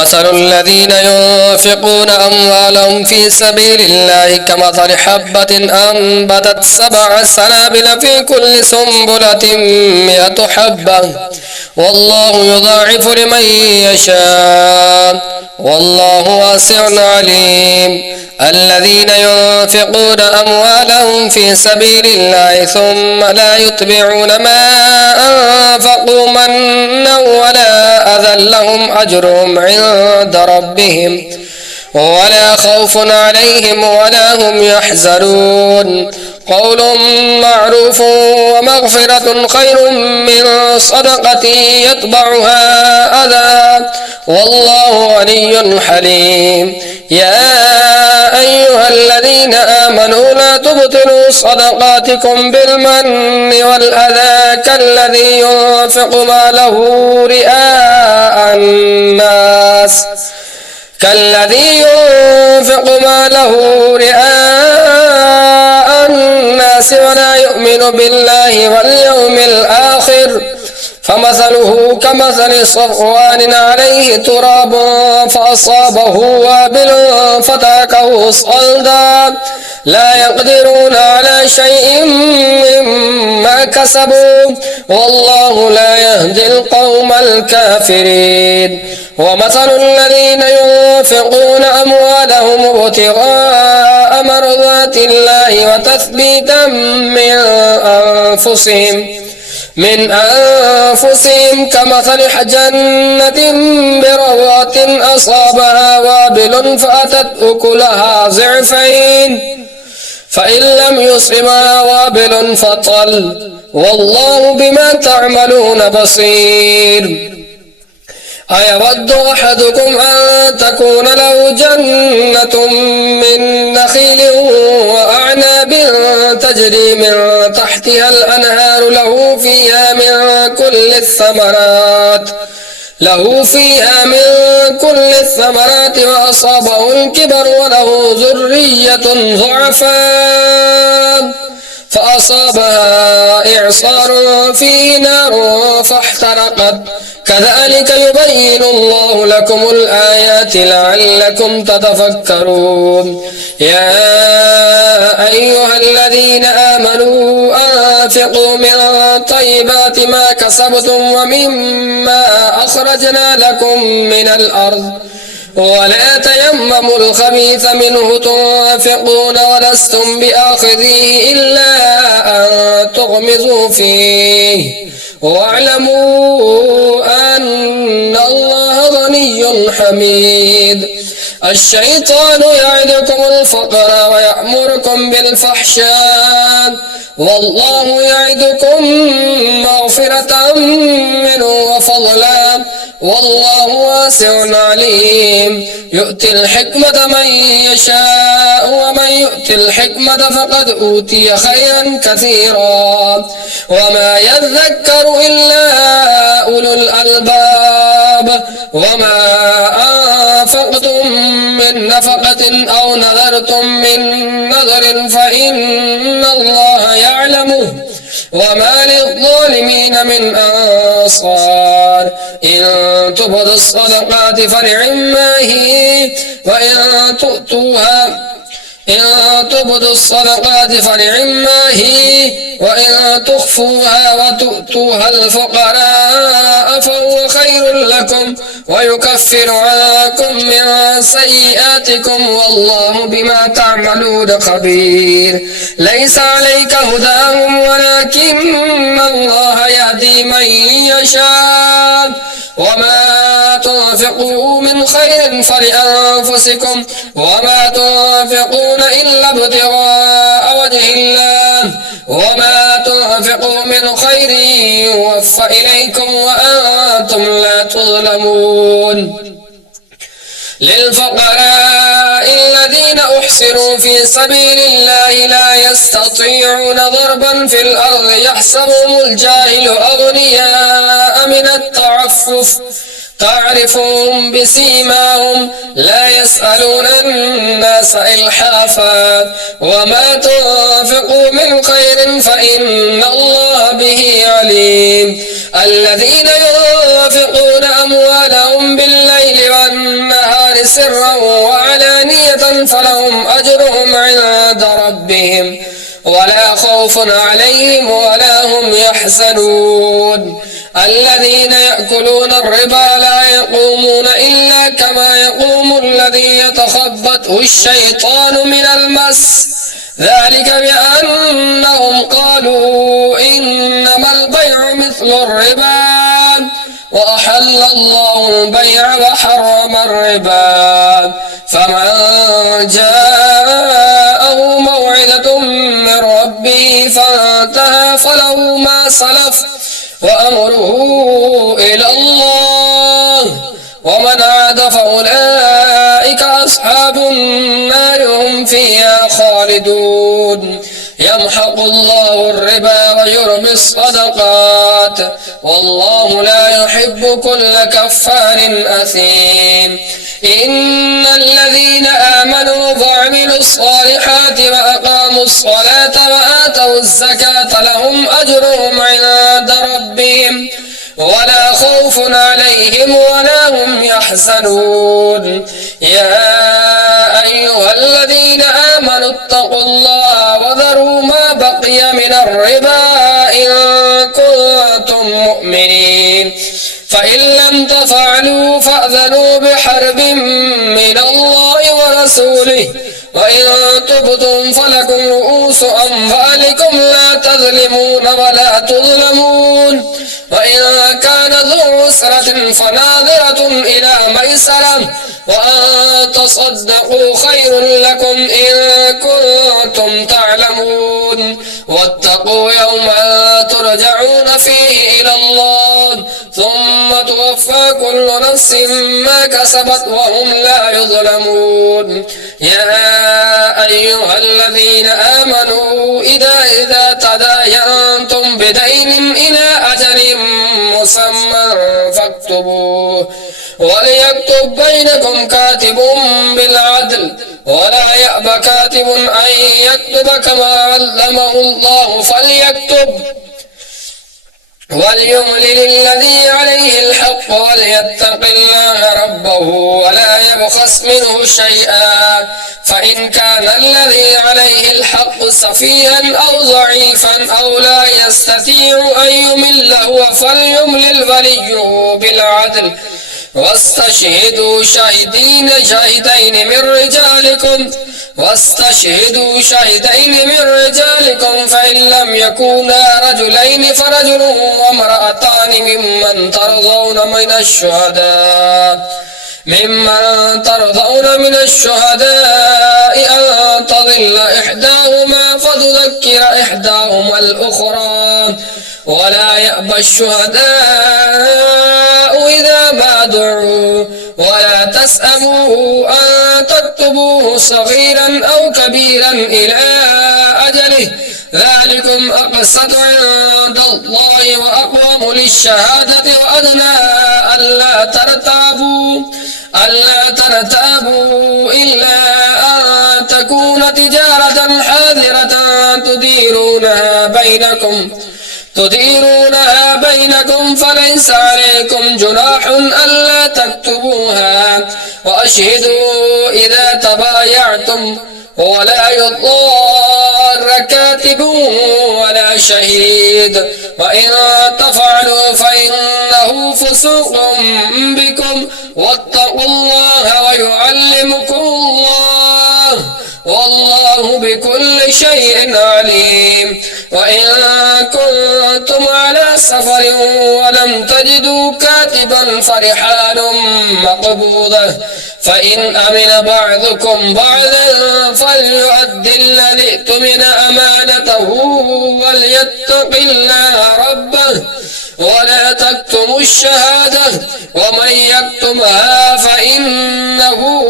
مثل الذين ينفقون أموالهم في سبيل الله كمثل حبة أنبتت 7 سنابل في كل سنبلة 100 حبة والله يضاعف لمن يشاء والله واسع عليم. الذين ينفقون أموالهم في سبيل الله ثم لا يتبعون ما أنفقوا منا ولا أذى لهم أجرهم عند ربهم ولا خوف عليهم ولا هم يحزنون. قول معروف ومغفرة خير من صدقة يتبعها أذى والله غني حليم. يا أيها الذين آمنوا لا تبطلوا صدقاتكم بالمن والأذى كالذي ينفق ماله رئاء الناس ولا يؤمن بالله واليوم الآخر فمثله كمثل صفوان عليه تراب فأصابه وابل فتركه صلدا لا يقدرون على شيء مما كسبوا والله لا يهدي القوم الكافرين. ومثل الذين ينفقون أموالهم ابتغاء مرضات الله وتثبيتا من أنفسهم كمثل جنة برواة أصابها وابل فأتت أكلها ضعفين فإن لم يصبها وابل فطل والله بما تعملون بصير. أيود أحدكم أن تكون له جنة من نخيل وأعناب تجري من تحتها الأنهار له فيها من كل الثمرات وأصابه الكبر وله ذرية ضعفاء فأصابها إعصار فيه نار فاحترقت كذلك يبين الله لكم الآيات لعلكم تتفكرون. يا أيها الذين آمنوا أنفقوا من طيبات ما كسبتم ومما أخرجنا لكم من الأرض ولا تيمموا الخبيث منه تنفقون ولستم بآخذيه إلا أن تغمزوا فيه واعلموا أن الله غني حميد. الشيطان يعدكم الفقر ويأمركم بالفحشاء والله يعدكم مغفرة منه وفضلا والله واسع عليم. يؤتي الحكمة من يشاء ومن يؤتي الحكمة فقد أوتي خيرا كثيرا وما يذكر إلا أولو الألباب. وما أنفقتم من نفقة أو نذرتم من نذر فإن الله يعلمه وما للظالمين من أنصار. إن تبدوا الصدقات فنعما هي وإن وإن تخفوها وتؤتوها الفقراء فهو خير لكم ويكفر عنكم من سيئاتكم والله بما تعملون خبير. ليس عليك هداهم ولكن الله يهدي من يشاء وما تنفقوا من خير فلأنفسكم وما تنفقون إلا ابتغاء وجه الله وما تنفقوا من خير يوفى إليكم وأنتم لا تظلمون. للفقراء الذين أحصروا في سبيل الله لا يستطيعون ضربا في الأرض يحسبهم الجاهل أغنياء من التعفف تعرفهم بسيماهم لا يسألون الناس إلحافا وما تنفقوا من خير فإن الله به عليم. الذين ينفقون أموالهم بالليل والنهار الله سرا وعلانية فلهم أجرهم عند ربهم ولا خوف عليهم ولا هم يحزنون الذين يأكلون الربا لا يقومون إلا كما يقوم الذي يتخبطه الشيطان من المس ذلك بأنهم قالوا إنما البيع مثل الربا وأحل الله البيع وحرم الربا فمن جاءه موعظة من ربه فانتهى فله ما سلف وأمره إلى الله ومن عاد فأولئك أصحاب النار هم فيها خالدون يمحق الله الربا ويربي الصدقات والله لا يحب كل كفار أثيم إن الذين آمنوا وعملوا الصالحات وأقاموا الصلاة وآتوا الزكاة لهم أجرهم عند ربهم ولا خوف عليهم ولا هم يحزنون يا أيها الذين آمنوا اتقوا الله وذروا ما بقي من الربا إن كنتم مؤمنين فإن لم تفعلوا فأذنوا بحرب من الله ورسوله وإن تبتم فلكم رؤوس أموالكم لا تظلمون ولا تظلمون وإن كان ذو عسرة فناظرة إلى ميسرة وأن تصدقوا خير لكم إن كنتم تعلمون واتقوا يوما ترجعون فيه إلى الله ثم توفى كل نفس ما كسبت وهم لا يظلمون يا أيها الذين آمنوا إذا تداينتم بدين إلى أجل مسمى فاكتبوه وليكتب بينكم كاتب بالعدل ولا يأب كاتب أن يكتب كما علمه الله فليكتب وليملل الذي عليه الحق وليتق الله ربه ولا يبخس منه شيئا فإن كان الذي عليه الحق سفيها أو ضعيفا أو لا يستطيع أن يمل هو فليملل وليه بالعدل واستشهدوا شهدين من رجالكم فإن لم يكونا رجلين فرجل وامرأتان ممن ترضون من الشهداء أن تضل إحداهما فتذكر إحداهما الأخرى ولا يأبى الشهداء إذا ما دعوا ولا تسأموا أن تكتبوه صغيرا أو كبيرا إلى أجله ذلكم أقسط عند الله وأقوم للشهادة وأدنى ألا ترتابوا إلا أن تكون تجارة حاضرة تديرونها بينكم فليس عليكم جناح ألا تكتبوها وأشهدوا إذا تبايعتم ولا يضار كاتب ولا شهيد وإن تفعلوا فإنه فسوق بكم واتقوا الله ويعلمكم الله والله بكل شيء عليم وإن كنتم على سفر ولم تجدوا كاتبا فرحال مقبوضة فإن أمن بعضكم بعضا فليؤد الذي اؤتمن أمانته وليتق الله ربه ولا تكتموا الشهادة ومن يكتمها فإنه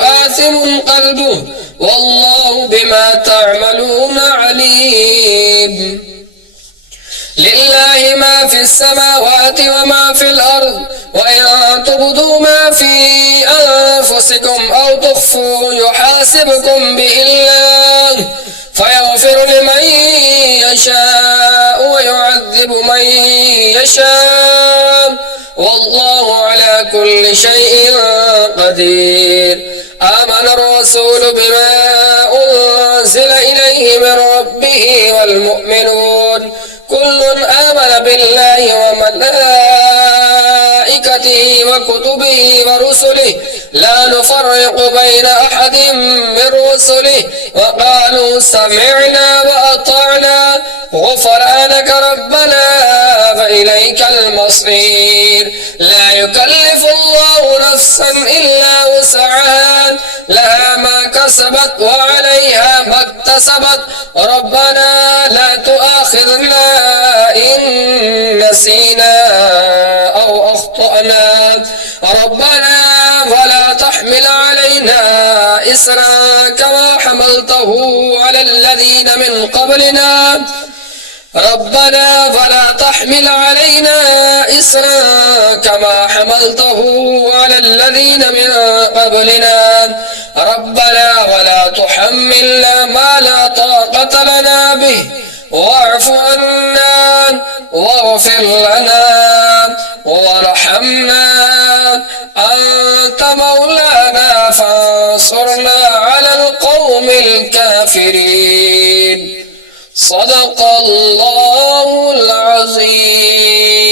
آثم قلبه والله بما تعملون عليم لله ما في السماوات وما في الأرض وإن تبدوا ما في أنفسكم أو تخفوا يحاسبكم به الله فيغفر لمن يشاء ويعذب من يشاء والله على كل شيء قدير. آمن الرسول بما أنزل إليه من ربه والمؤمنون كل آمن بالله وملائكته وكتبه ورسله لا نفرق بين أحد من رسله وقالوا سمعنا وأطعنا غفرانك ربنا فإليك المصير. لا يكلف الله نفسا إلا وسعها لها ما كسبت وعليها ما اكتسبت ربنا لا تؤاخذنا إن نسينا أو أخطأنا ربنا ولا تحمل علينا إسرا كما حملته على الذين من قبلنا ربنا ولا تحمل علينا إسرا كما حملته على الذين من قبلنا ربنا ولا تحملنا ما لا طاقة لنا به واعف عنا واغفر لنا وارحمنا أنت مولانا فانصرنا على القوم الكافرين. صدق الله العظيم.